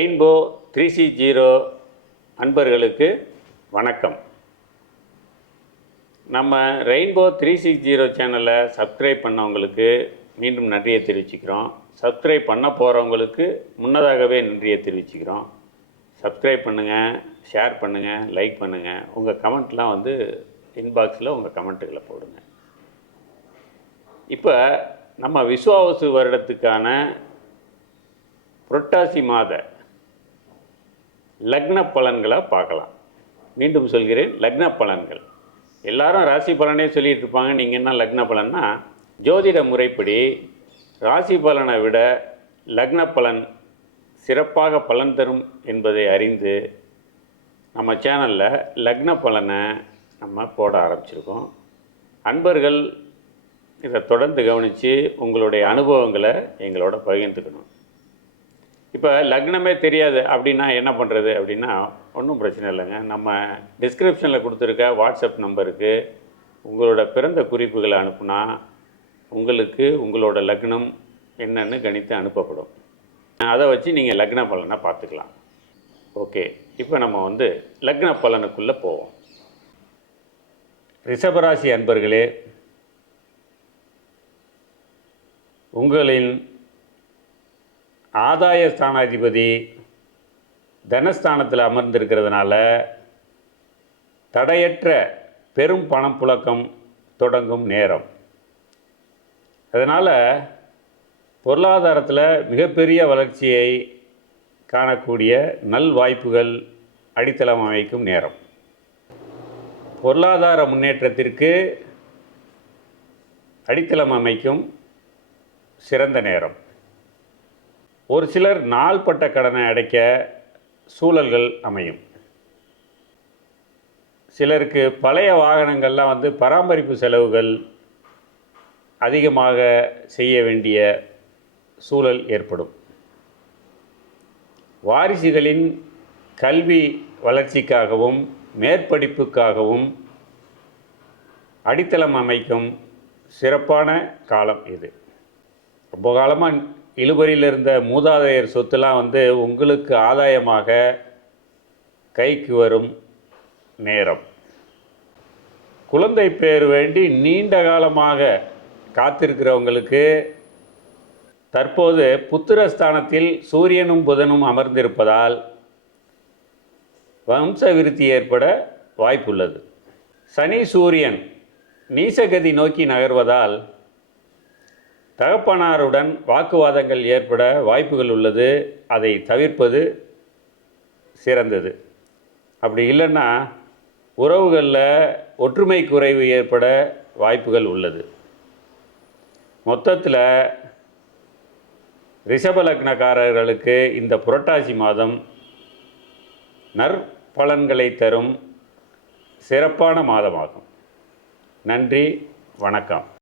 Rainbow three C zero அன்பர்களுக்கு வணக்கம். நம்ம ரெயின்போ த்ரீ சிக்ஸ் ஜீரோ சேனலை சப்ஸ்கிரைப் பண்ணவங்களுக்கு மீண்டும் நன்றியை தெரிவிச்சுக்கிறோம். சப்ஸ்கிரைப் பண்ண போகிறவங்களுக்கு முன்னதாகவே நன்றியை தெரிவிச்சுக்கிறோம். சப்ஸ்கிரைப் பண்ணுங்கள் ஷேர் பண்ணுங்கள் லைக் பண்ணுங்கள் உங்கள் கமெண்ட்லாம் வந்து இன்பாக்ஸில் உங்கள் கமெண்ட்டுகளை போடுங்க. இப்போ நம்ம விஸ்வாவசு வருடத்துக்கான புரட்டாசி மாத லக்ன பலன்களை பார்க்கலாம். மீண்டும் சொல்கிறேன் லக்ன பலன்கள் எல்லாரும் ராசி பலனே சொல்லிகிட்டு இருப்பாங்க. நீங்கள் என்ன லக்ன பலன்னா ஜோதிட முறைப்படி ராசி பலனை விட லக்ன பலன் சிறப்பாக பலன் தரும் என்பதை அறிந்து நம்ம சேனலில் லக்ன பலனை நம்ம போட ஆரம்பிச்சிருக்கோம். அன்பர்கள் இதை தொடர்ந்து கவனித்து உங்களுடைய அனுபவங்களை எங்களோட பகிர்ந்துக்கணும். இப்போ லக்னமே தெரியாது அப்படின்னா என்ன பண்ணுறது அப்படின்னா ஒன்றும் பிரச்சனை இல்லைங்க. நம்ம டிஸ்கிரிப்ஷனில் கொடுத்துருக்க வாட்ஸ்அப் நம்பருக்கு உங்களோட பிறந்த குறிப்புகளை அனுப்புனா உங்களுக்கு உங்களோட லக்னம் என்னன்னு கணித்து அனுப்பப்படும். அதை வச்சு நீங்கள் லக்ன பலனை பார்த்துக்கலாம். ஓகே இப்போ நம்ம வந்து லக்ன பலனுக்குள்ளே போவோம். ரிஷபராசி அன்பர்களே உங்களின் ஆதாய ஸ்தானாதிபதி தனஸ்தானத்தில் அமர்ந்திருக்கிறதுனால தடையற்ற பெரும் பணம் புழக்கம் தொடங்கும் நேரம். அதனால் பொருளாதாரத்தில் மிகப்பெரிய வளர்ச்சியை காணக்கூடிய நல் வாய்ப்புகள் அடித்தளம் அமைக்கும் நேரம். பொருளாதார முன்னேற்றத்திற்கு அடித்தளம் அமைக்கும் சிறந்த நேரம். ஒரு சிலர் நாள்பட்ட கடனை அடைக்க சூழல்கள் அமையும். சிலருக்கு பழைய வாகனங்கள்லாம் வந்து பராமரிப்பு செலவுகள் அதிகமாக செய்ய வேண்டிய சூழல் ஏற்படும். வாரிசுகளின் கல்வி வளர்ச்சிக்காகவும் மேற்படிப்புக்காகவும் அடித்தளம் அமைக்கும் சிறப்பான காலம் இது. ரொம்ப காலமாக இழுபறியில் இருந்த மூதாதையர் சொத்துலாம் வந்து உங்களுக்கு ஆதாயமாக கைக்கு வரும் நேரம். குழந்தை பேர் வேண்டி நீண்ட காலமாக காத்திருக்கிறவங்களுக்கு தற்போது புத்திரஸ்தானத்தில் சூரியனும் புதனும் அமர்ந்திருப்பதால் வம்ச விருத்தி ஏற்பட வாய்ப்புள்ளது. சனி சூரியன் நீசகதி நோக்கி நகர்வதால் தகப்பனாருடன் வாக்குவாதங்கள் ஏற்பட வாய்ப்புகள் உள்ளது அதை தவிர்ப்பது சிறந்தது. அப்படி இல்லைன்னா உறவுகளில் ஒற்றுமை குறைவு ஏற்பட வாய்ப்புகள் உள்ளது. மொத்தத்தில் ரிஷபலக்னக்காரர்களுக்கு இந்த புரட்டாசி மாதம் நற்பலன்களை தரும் சிறப்பான மாதமாகும். நன்றி வணக்கம்.